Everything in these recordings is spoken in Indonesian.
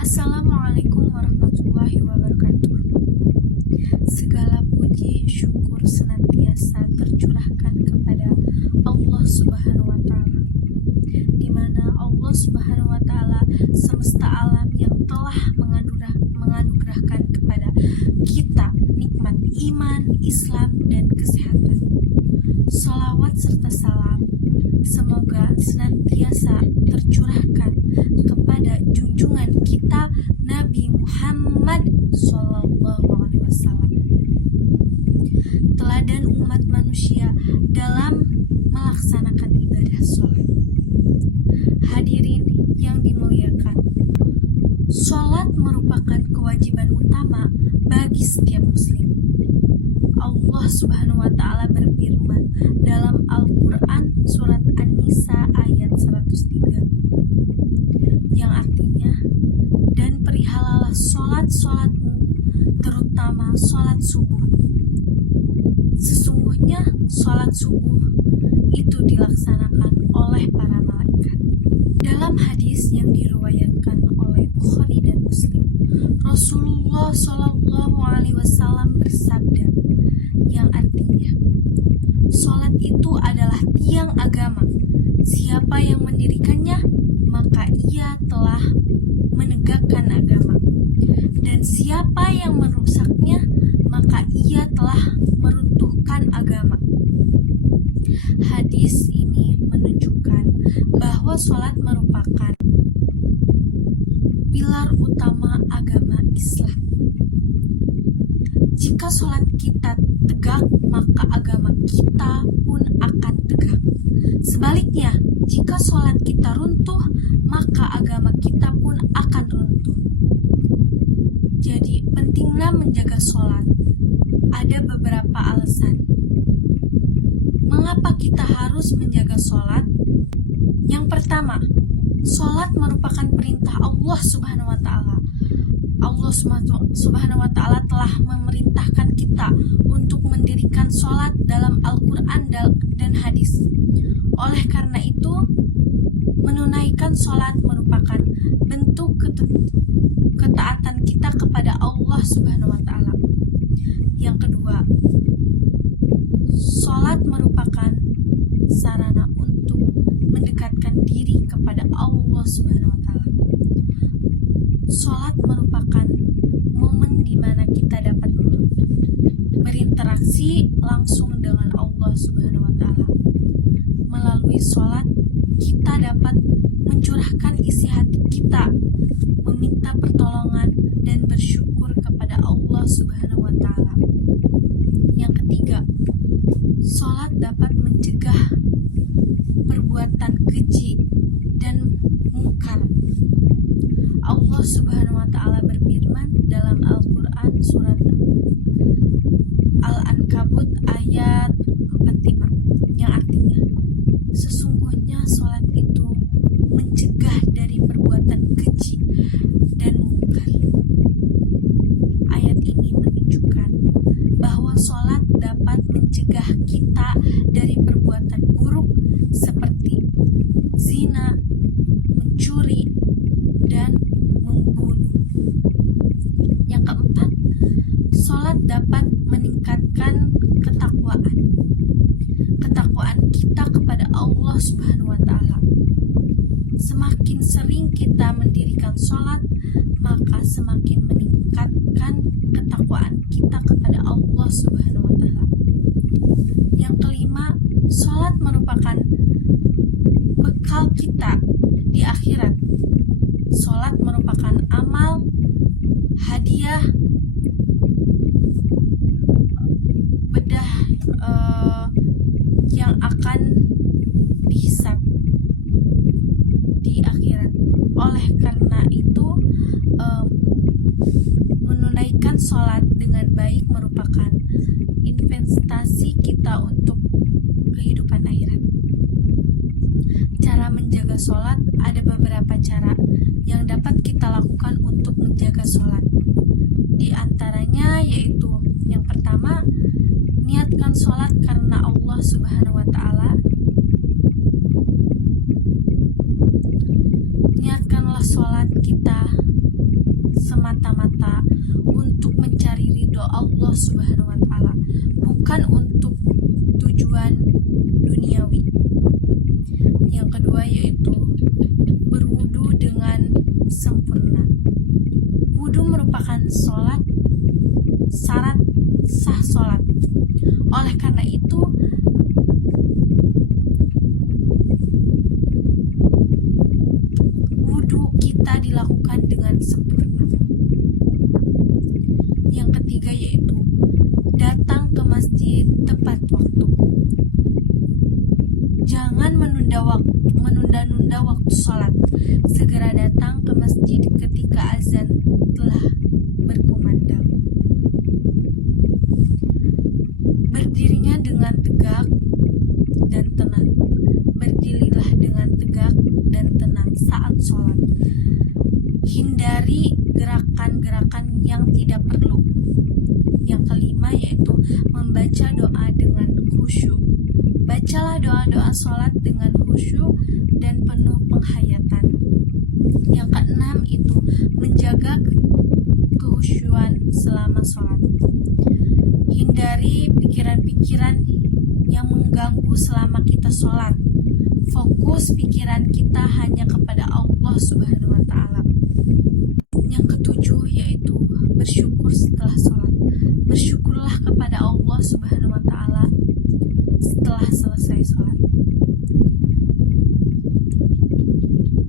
Assalamualaikum warahmatullahi wabarakatuh. Segala puji syukur senantiasa tercurahkan kepada Allah Subhanahu wa taala, di mana Allah Subhanahu wa taala semesta alam yang telah menganugerahkan kepada kita nikmat iman, Islam, dan kesehatan. Sholawat serta salam semoga senantiasa tercurahkan kepada junjungan kita Nabi Muhammad SAW, teladan umat manusia dalam melaksanakan ibadah sholat. Hadirin yang dimuliakan, sholat merupakan kewajiban utama bagi setiap muslim. Allah Subhanahu wa taala berfirman dalam Al-Qur'an surat An-Nisa ayat 103, yang artinya, dan perihalalah sholat-sholatmu, terutama sholat subuh. Sesungguhnya sholat subuh itu dilaksanakan oleh para malaikat. Dalam hadis yang diriwayatkan oleh Bukhari dan Muslim, Rasulullah SAW bersabda, yang artinya, sholat itu adalah tiang agama. Siapa yang mendirikannya, maka ia telah menegakkan agama. Dan siapa yang merusaknya, maka ia telah meruntuhkan agama. Hadis ini menunjukkan bahwa sholat merupakan pilar utama agama Islam. Jika sholat kita tegak, maka agama kita pun akan tegak. Sebaliknya, jika sholat kita runtuh, maka agama kita pun akan runtuh. Jadi, pentingnya menjaga sholat. Ada beberapa alasan mengapa kita harus menjaga sholat. Yang pertama, sholat merupakan perintah Allah Subhanahu wa taala. Allah Subhanahu wa taala telah memerintahkan kita untuk mendirikan sholat dalam Al-Quran dan hadis. Oleh karena itu, menunaikan sholat merupakan bentuk ketaatan kita kepada Allah Subhanahu wa taala. Yang kedua, sholat merupakan sarana untuk mendekatkan diri kepada Allah Subhanahu wa taala. Sholat merupakan momen di mana kita dapat berinteraksi langsung dengan Allah Subhanahu wa taala. Melalui sholat, kita dapat mencurahkan isi hati kita, meminta pertolongan dan bersyukur kepada Allah Subhanahu wa taala. Yang ketiga, sholat dapat mencegah perbuatan keji dan mungkar. Allah Subhanahu wa taala berfirman dalam Al-Qur'an surat Al-Ankabut ayat 45, yang artinya, sesungguhnya sholat itu mencegah dari perbuatan keji dan mungkar. Ayat ini menunjukkan bahwa sholat dapat mencegah kita dari perbuatan buruk seperti zina, mencuri, dan membunuh. Yang keempat, sholat dapat meningkatkan ketakwaan kita kepada Allah Subhanahu wa taala. Semakin sering kita mendirikan sholat, maka semakin meningkatkan ketakwaan kita kepada Allah Subhanahu wa taala. Yang kelima, sholat merupakan bekal kita di akhirat. Sholat merupakan amal, hadiah, bedah yang akan dihisab di akhirat. Oleh karena itu, menunaikan sholat dengan baik merupakan investasi kita untuk kehidupan akhirat. Cara menjaga sholat, ada beberapa cara yang dapat kita lakukan untuk menjaga sholat. Di antaranya yaitu, yang pertama, niatkan sholat karena Allah Subhanahu wa taala. Niatkanlah sholat kita kita dilakukan dengan sempurna. Yang ketiga yaitu datang ke masjid tepat waktu. Jangan menunda-nunda waktu sholat. Segera datang ke masjid ketika azan telah berkumandang. Berdirinya dengan tegak dan tenang. Berdirilah dengan tegak dan tenang saat sholat. Hindari gerakan-gerakan yang tidak perlu. Yang kelima yaitu membaca doa dengan khusyuk. Bacalah doa-doa sholat dengan khusyuk dan penuh penghayatan. Yang keenam itu menjaga kehusyuan selama sholat. Hindari pikiran-pikiran yang mengganggu selama kita sholat. Fokus pikiran kita hanya kepada Allah Subhanahu wa Ta'ala. Yang ketujuh yaitu bersyukur setelah sholat. Bersyukurlah kepada Allah Subhanahu wa Ta'ala setelah selesai sholat.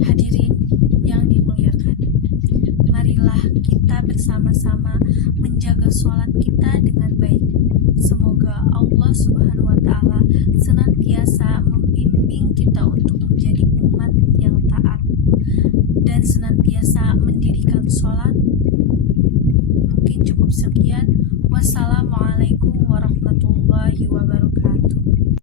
Hadirin yang dimuliakan, marilah kita bersama-sama menjaga sholat kita dengan baik. Semoga Allah Subhanahu wa Ta'ala senantiasa membimbing kita untuk menjadi umat yang taat dan senantiasa mendirikan sholat. Mungkin cukup sekian. Wassalamualaikum warahmatullahi wabarakatuh.